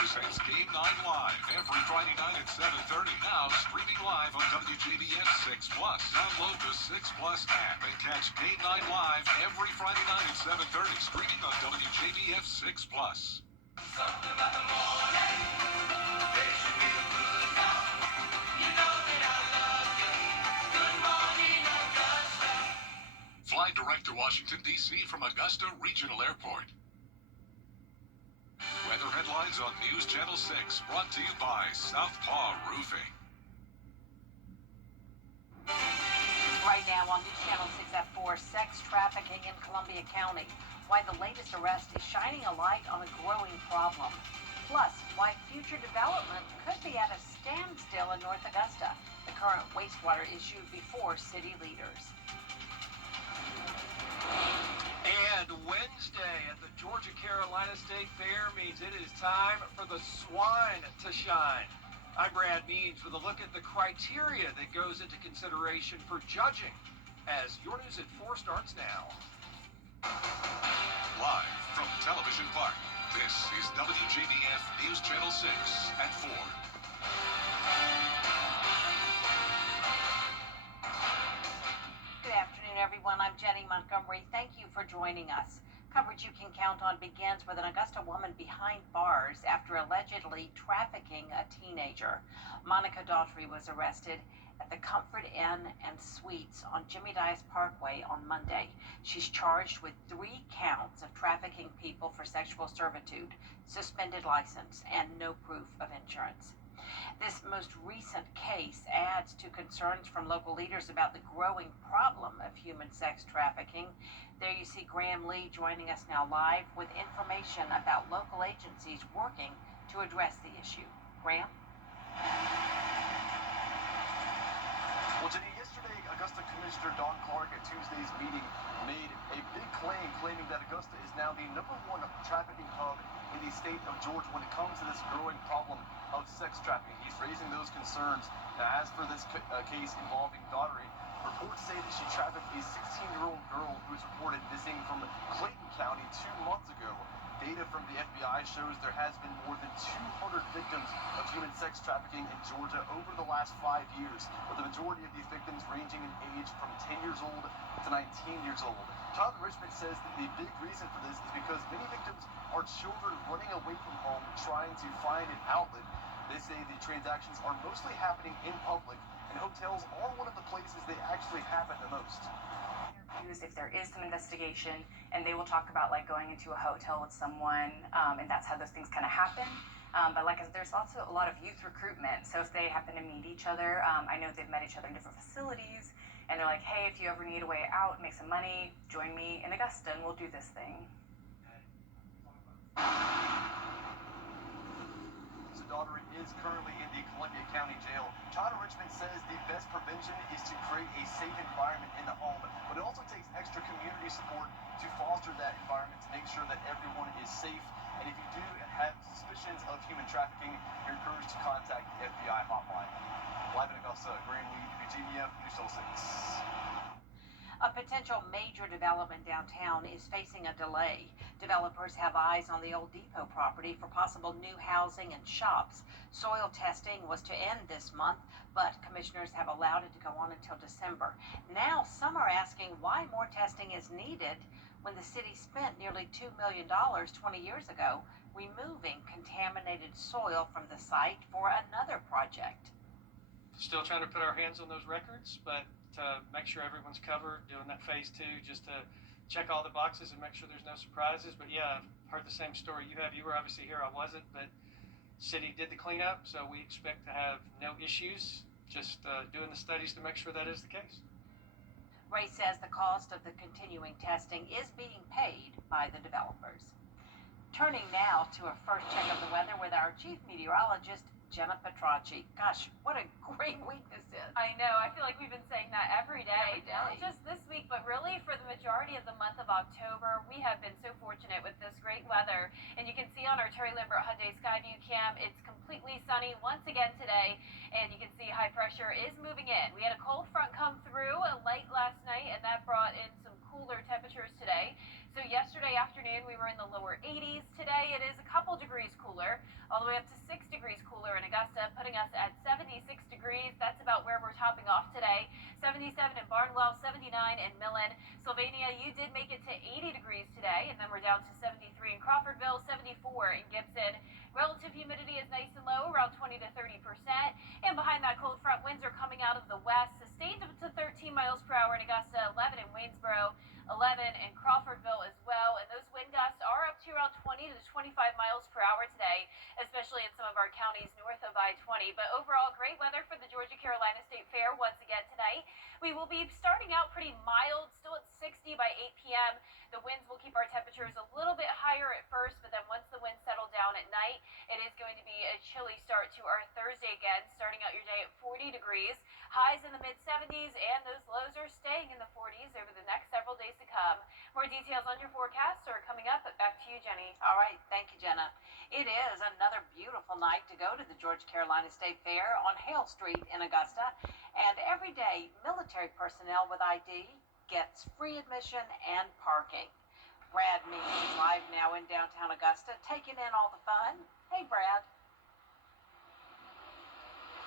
presents Game 9 Live every Friday night at 7:30. Now streaming live on WJBF 6 Plus. Download the 6 Plus app and catch Game 9 Live every Friday night at 7:30. Streaming on WJBF 6 Plus. Something about the morning makes you feel good now. You know that I love you. Good morning, Augusta. Fly direct to Washington, D.C. from Augusta Regional Airport. Weather headlines on News Channel 6, brought to you by Southpaw Roofing. Right now on News Channel 6 at 4, sex trafficking in Columbia County. Why the latest arrest is shining a light on a growing problem. Plus, why future development could be at a standstill in North Augusta. The current wastewater issue before city leaders. And Wednesday at the Georgia-Carolina State Fair means it is time for the swine to shine. I'm Brad Means with a look at the criteria that goes into consideration for judging as Your News at 4 starts now. Live from Television Park, this is WJBF News Channel 6 at 4. Good afternoon, everyone. I'm Jenny Montgomery. Thank you for joining us. Coverage you can count on begins with an Augusta woman behind bars after allegedly trafficking a teenager. Monica Daughtry was arrested at the Comfort Inn and Suites on Jimmy Dias Parkway on Monday. She's charged with 3 counts of trafficking people for sexual servitude, suspended license, and no proof of insurance. This most recent case adds to concerns from local leaders about the growing problem of human sex trafficking. There you see Graham Lee joining us now live with information about local agencies working to address the issue. Graham? Well, Jenny, yesterday, Augusta Commissioner Don Clark at Tuesday's meeting made a big claim, claiming that Augusta is now the #1 trafficking hub in the state of Georgia when it comes to this growing problem of sex trafficking. He's raising those concerns. Now, as for this case involving Daughtry, reports say that she trafficked a 16-year-old girl who was reported missing from Clayton County 2 months ago. Data from the FBI shows there has been more than 200 victims of human sex trafficking in Georgia over the last 5 years, with the majority of these victims ranging in age from 10 years old to 19 years old. Child Enrichment says that the big reason for this is because many victims are children running away from home trying to find an outlet. They say the transactions are mostly happening in public, and hotels are one of the places they actually happen the most. If there is some investigation, and they will talk about like going into a hotel with someone, and that's how those things kind of happen. But like I said, there's also a lot of youth recruitment. So if they happen to meet each other, I know they've met each other in different facilities, and they're like, hey, if you ever need a way out, make some money, join me in Augusta, and we'll do this thing. So Daughtry is currently in the Columbia County Jail. Child Enrichment says the best prevention is to create a safe environment in the home, but it also takes extra community support to foster that environment to make sure that everyone is safe. And if you do have suspicions of human trafficking, you're encouraged to contact the FBI hotline. Live in Augusta, Graham Lee, WJBF News Channel 6. A potential major development downtown is facing a delay. Developers have eyes on the old depot property for possible new housing and shops. Soil testing was to end this month, but commissioners have allowed it to go on until December. Now some are asking why more testing is needed when the city spent nearly $2 million 20 years ago removing contaminated soil from the site for another project. Still trying to put our hands on those records, but to make sure everyone's covered, doing that phase 2, just to check all the boxes and make sure there's no surprises. But yeah, I've heard the same story you have. You were obviously here, I wasn't, but city did the cleanup, so we expect to have no issues, just doing the studies to make sure that is the case. Ray says the cost of the continuing testing is being paid by the developers. Turning now to a first check of the weather with our chief meteorologist, Jenna Petracci. Gosh, what a great week this is. I know. I feel like we've been saying that every day. Not just this week, but really for the majority of the month of October. We have been so fortunate with this great weather. And you can see on our Terry Lambert Hyundai Skyview cam, it's completely sunny once again today. And you can see high pressure is moving in. We had a cold front come through late last night, and that brought in some cooler temperatures today. So yesterday afternoon we were in the lower 80s. Today it is a couple degrees cooler, all the way up to 6 degrees cooler in Augusta, putting us at 76 degrees. That's about where we're topping off today. 77 in Barnwell, 79 in Millen. Sylvania, you did make it to 80 degrees today, and then we're down to 73 in Crawfordville, 74 in Gibson. Relative humidity is nice and low, around 20 to 30%. And behind that cold front, winds are coming out of the west, sustained up to 13 miles per hour in Augusta, 11 in Waynesboro, 11 in Crawfordville as well. And those wind gusts are up to around 20 to 25 miles per hour today, especially in some of our counties north of I-20. But overall, great weather for the Georgia-Carolina State Fair once again tonight. We will be starting out pretty mild, still at 60 by 8 p.m. The winds will keep our temperatures a little bit higher at first, but then once the winds settle down at night, it is going to be a chilly start to our Thursday again, starting out your day at 40 degrees. Highs in the mid-70s, and those lows are staying in the 40s over the next several days to come. More details on your forecasts are coming up, but back to you, Jenny. All right, thank you, Jenna. It is another beautiful night to go to the Georgia-Carolina State Fair on Hale Street in Augusta, and every day military personnel with ID gets free admission and parking. Brad Means is live now in downtown Augusta, taking in all the fun. Hey, Brad.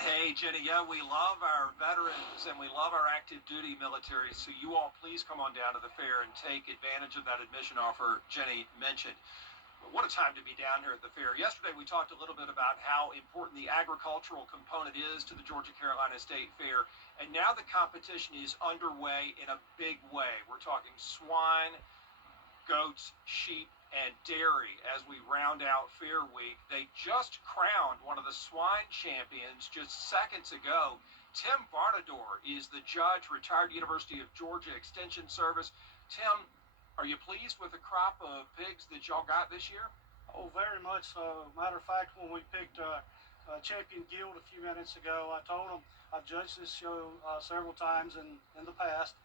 Hey, Jenny, yeah, we love our veterans and we love our active duty military, so you all please come on down to the fair and take advantage of that admission offer Jenny mentioned. What a time to be down here at the fair. Yesterday we talked a little bit about how important the agricultural component is to the Georgia-Carolina State Fair, and now the competition is underway in a big way. We're talking swine, goats, sheep, and dairy as we round out Fair Week. They just crowned one of the swine champions just seconds ago. Tim Barnador is the judge, retired University of Georgia Extension Service. Tim, are you pleased with the crop of pigs that y'all got this year? Oh, very much so. Matter of fact, when we picked Champion Guild a few minutes ago, I told them I've judged this show several times in the past,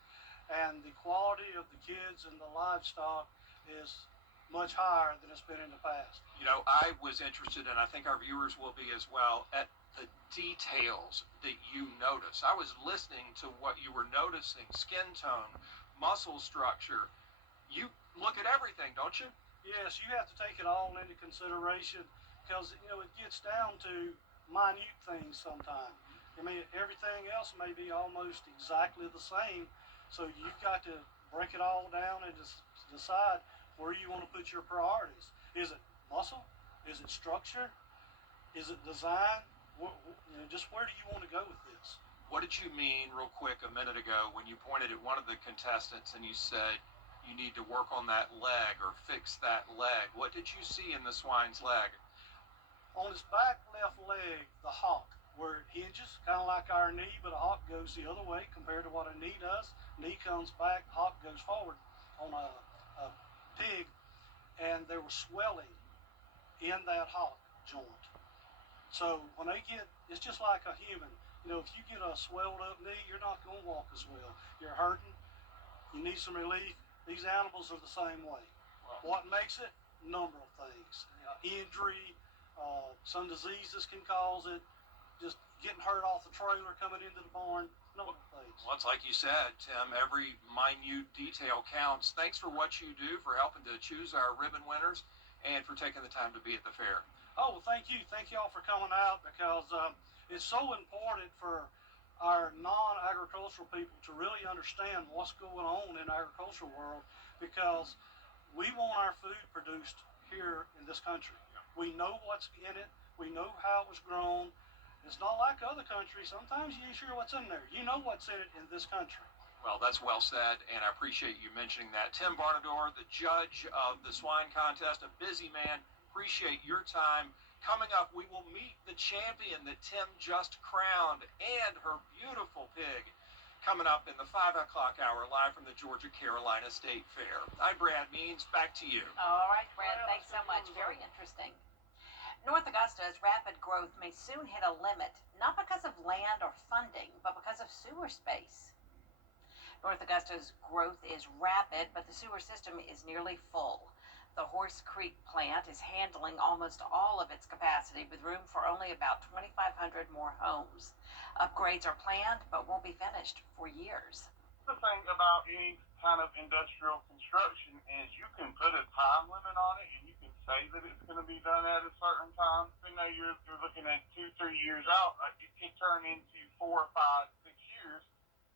and the quality of the kids and the livestock is much higher than it's been in the past. You know, I was interested, and I think our viewers will be as well, at the details that you notice. I was listening to what you were noticing: skin tone, muscle structure. You look at everything, don't you? Yes, you have to take it all into consideration because, you know, it gets down to minute things sometimes. I mean, everything else may be almost exactly the same, so you've got to break it all down and just decide where you want to put your priorities. Is it muscle? Is it structure? Is it design? Just where do you want to go with this? What did you mean, real quick, a minute ago when you pointed at one of the contestants and you said you need to work on that leg or fix that leg? What did you see in the swine's leg? On his back left leg, the hock, where it hinges, kind of like our knee, but a hock goes the other way compared to what a knee does. Knee comes back, hock goes forward. On a pig, and there was swelling in that hock joint. So when they get, it's just like a human. You know, if you get a swelled up knee, you're not going to walk as well. You're hurting. You need some relief. These animals are the same way. What makes it? Number of things. Injury, some diseases can cause it. Just getting hurt off the trailer coming into the barn. Number of things. Well, it's like you said, Tim, every minute detail counts. Thanks for what you do, for helping to choose our ribbon winners, and for taking the time to be at the fair. Oh, well, thank you. Thank y'all for coming out, because it's so important for our non-agricultural people to really understand what's going on in the agricultural world, because we want our food produced here in this country. We know what's in it. We know how it was grown. It's not like other countries. Sometimes you ain't sure what's in there. You know what's in it in this country. Well, that's well said, and I appreciate you mentioning that. Tim Barnador, the judge of the swine contest, a busy man. Appreciate your time. Coming up, we will meet the champion that Tim just crowned and her beautiful pig. Coming up in the 5 o'clock hour, live from the Georgia-Carolina State Fair. I'm Brad Means. Back to you. All right, Brad, thanks so much. Very interesting. North Augusta's rapid growth may soon hit a limit, not because of land or funding, but because of sewer space. North Augusta's growth is rapid, but the sewer system is nearly full. The Horse Creek plant is handling almost all of its capacity, with room for only about 2,500 more homes. Upgrades are planned, but won't be finished for years. The thing about any kind of industrial construction is you can put a time limit on it and you can say that it's going to be done at a certain time. You know, you're looking at 2-3 years out. It can turn into 4, 5, 6 years,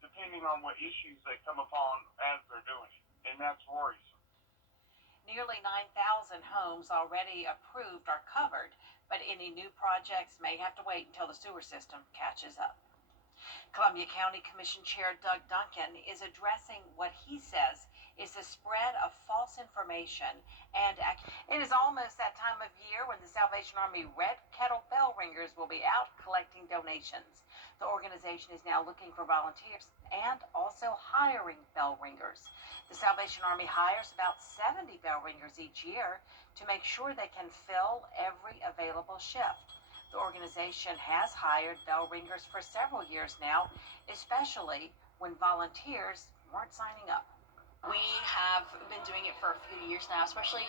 depending on what issues they come upon as they're doing it, and that's worrisome. Nearly 9,000 homes already approved are covered, but any new projects may have to wait until the sewer system catches up. Columbia County Commission Chair Doug Duncan is addressing what he says is the spread of false information and it is almost that time of year when the Salvation Army Red Kettle Bell Ringers will be out collecting donations. The organization is now looking for volunteers and also hiring bell ringers. The Salvation Army hires about 70 bell ringers each year to make sure they can fill every available shift. The organization has hired bell ringers for several years now, especially when volunteers weren't signing up. We have been doing it for a few years now, especially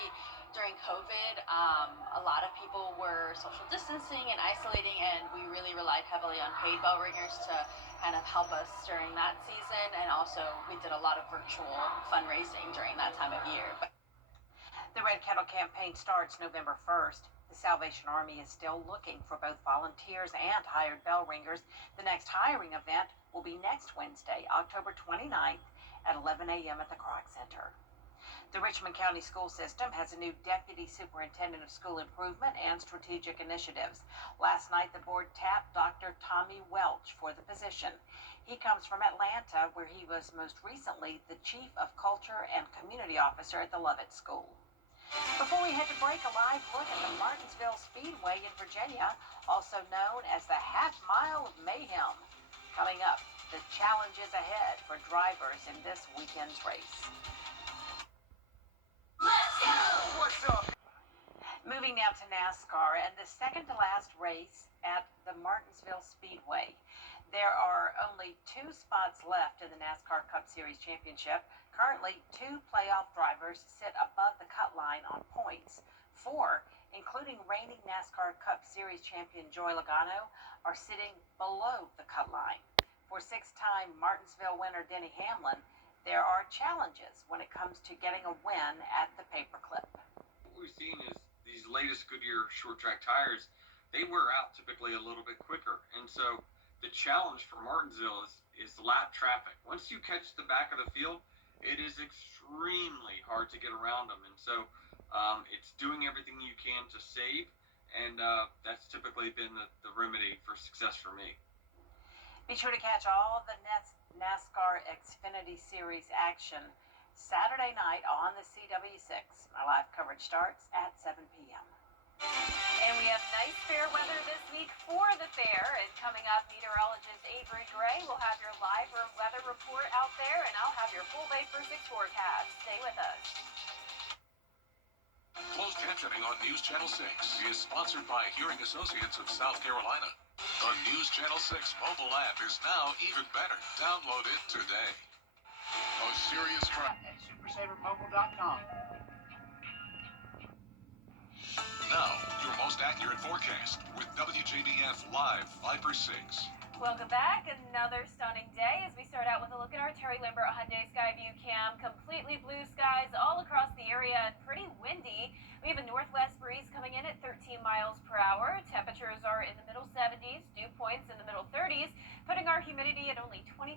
during COVID. A lot of people were social distancing and isolating, and we really relied heavily on paid bell ringers to kind of help us during that season. And also, we did a lot of virtual fundraising during that time of year. The Red Kettle campaign starts November 1st. The Salvation Army is still looking for both volunteers and hired bell ringers. The next hiring event will be next Wednesday, October 29th at 11 a.m. at the Kroc Center. The Richmond County School System has a new Deputy Superintendent of School Improvement and Strategic Initiatives. Last night, the board tapped Dr. Tommy Welch for the position. He comes from Atlanta, where he was most recently the Chief of Culture and Community Officer at the Lovett School. Before we head to break, a live look at the Martinsville Speedway in Virginia, also known as the Half Mile of Mayhem. Coming up, the challenges ahead for drivers in this weekend's race. Let's go! What's up? Moving now to NASCAR and the second to last race at the Martinsville Speedway. There are only 2 spots left in the NASCAR Cup Series Championship. Currently, 2 playoff drivers sit above the cut line on points. 4, including reigning NASCAR Cup Series champion Joey Logano, are sitting below the cut line. For 6-time Martinsville winner Denny Hamlin, there are challenges when it comes to getting a win at the paperclip. What we've seen is these latest Goodyear short track tires, they wear out typically a little bit quicker. And so the challenge for Martinsville is lap traffic. Once you catch the back of the field, it is extremely hard to get around them. And so it's doing everything you can to save, and that's typically been the remedy for success for me. Be sure to catch all the NASCAR Xfinity Series action Saturday night on the CW6. Our live coverage starts at 7 p.m. And we have nice fair weather this week for the fair. And coming up, meteorologist Avery Gray will have your live weather report out there, and I'll have your full day for 6 forecast. Stay with us. Closed captioning on News Channel 6 is sponsored by Hearing Associates of South Carolina. The News Channel 6 mobile app is now even better. Download it today. A serious crime. At supersavermobile.com. Now, your most accurate forecast with WJBF Live Viper 6. Welcome back. Another stunning day as we start out with a look at our Terry Lambert Hyundai Skyview Cam. Completely blue skies all across the area and pretty windy. We have a northwest breeze coming in at 13 miles per hour. Temperatures are in the middle 70s, dew points in the middle 30s, putting our humidity at only 23%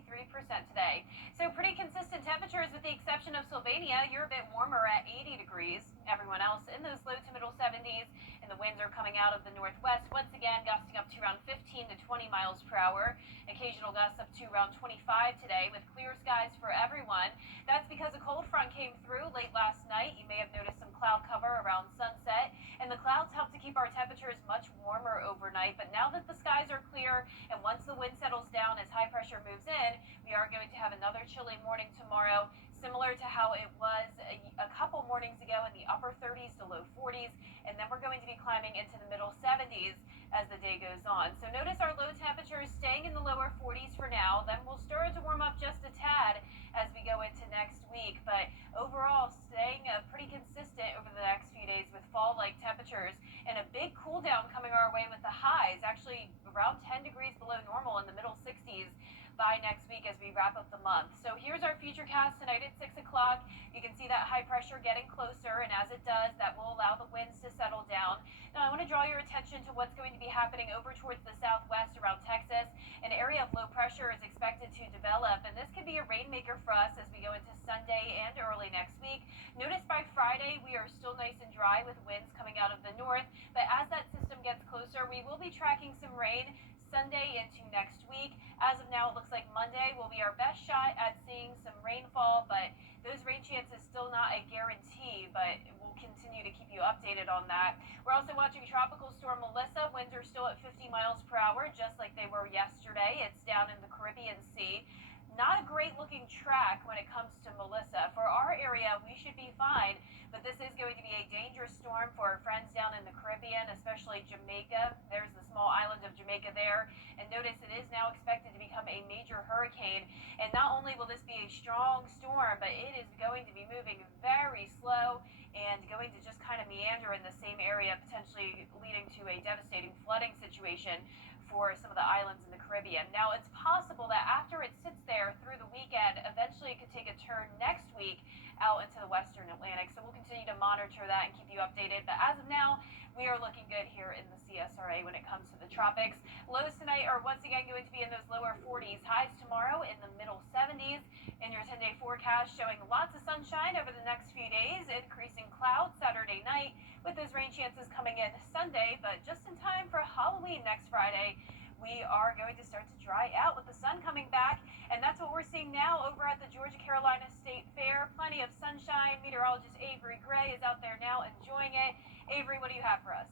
today. So pretty consistent temperatures with the exception of Sylvania. You're a bit warmer at 80 degrees. Everyone else in those low to middle 70s, and the winds are coming out of the northwest, once again gusting up to around 15 to 20 miles per hour. Occasional gusts up to around 25 today with clear skies for everyone. That's because a cold front came through late last night. You may have noticed some cloud cover around sunset, and the clouds help to keep our temperatures much warmer overnight. But now that the skies are clear, and once the wind settles down as high pressure moves in, we are going to have another chilly morning tomorrow, similar to how it was a couple mornings ago in the upper 30s to low 40s, and then we're going to be climbing into the middle 70s as the day goes on. So notice our low temperatures staying in the lower 40s for now, then we'll start to warm up just a tad as we go into next week, but overall staying pretty consistent over the next few days with fall-like temperatures, and a big cool down coming our way with the highs actually around 10 degrees below normal in the middle 60s by next next week as we wrap up the month. So here's our future cast tonight at 6 o'clock. You can see that high pressure getting closer, and as it does, that will allow the winds to settle down. Now I want to draw your attention to what's going to be happening over towards the southwest around Texas. An area of low pressure is expected to develop, and this could be a rainmaker for us as we go into Sunday and early next week. Notice by Friday we are still nice and dry with winds coming out of the north, but as that system gets closer, we will be tracking some rain Sunday into next week. As of now, it looks like Monday will be our best shot at seeing some rainfall, but those rain chances still not a guarantee, but we'll continue to keep you updated on that. We're also watching Tropical Storm Melissa. Winds are still at 50 miles per hour, just like they were yesterday. It's down in the Caribbean Sea. Not a great looking track when it comes to Melissa. For our area, we should be fine, but this is going to be a dangerous storm for our friends down in the Caribbean, especially Jamaica. There's the small island of Jamaica there, and notice it is now expected to become a major hurricane. And not only will this be a strong storm, but it is going to be moving very slow and going to just kind of meander in the same area, potentially leading to a devastating flooding situation for some of the islands in the Caribbean. Now, it's possible that after it sits there through the weekend, eventually it could take a turn next week out into the western Atlantic. So we'll continue to monitor that and keep you updated. But as of now, we are looking good here in the CSRA when it comes to the tropics. Lows tonight are once again going to be in those lower 40s. Highs tomorrow in the middle 70s. In your 10-day forecast showing lots of sunshine over the next few days, increasing clouds Saturday night with those rain chances coming in Sunday, but just in time for Halloween next Friday. We are going to start to dry out with the sun coming back, and that's what we're seeing now over at the Georgia-Carolina State Fair. Plenty of sunshine. Meteorologist Avery Gray is out there now enjoying it. Avery, what do you have for us?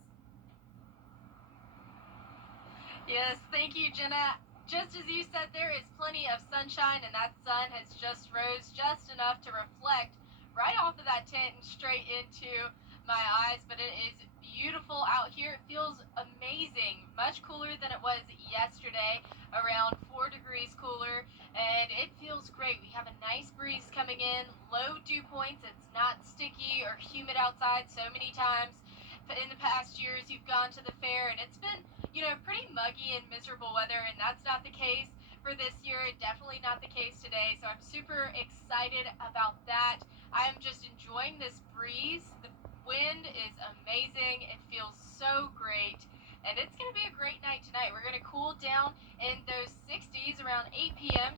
Yes, thank you, Jenna. Just as you said, there is plenty of sunshine, and that sun has just rose just enough to reflect right off of that tent and straight into my eyes, but it is beautiful out here. It feels amazing, much cooler than it was yesterday, around 4 degrees cooler, and it feels great. We have a nice breeze coming in, low dew points. It's not sticky or humid outside. So many times in the past years you've gone to the fair and it's been, pretty muggy and miserable weather, and that's not the case for this year. Definitely not the case today, so I'm super excited about that. I'm just enjoying this breeze. The wind is amazing. It feels so great, and it's going to be a great night tonight. We're going to cool down in those 60s around 8 p.m.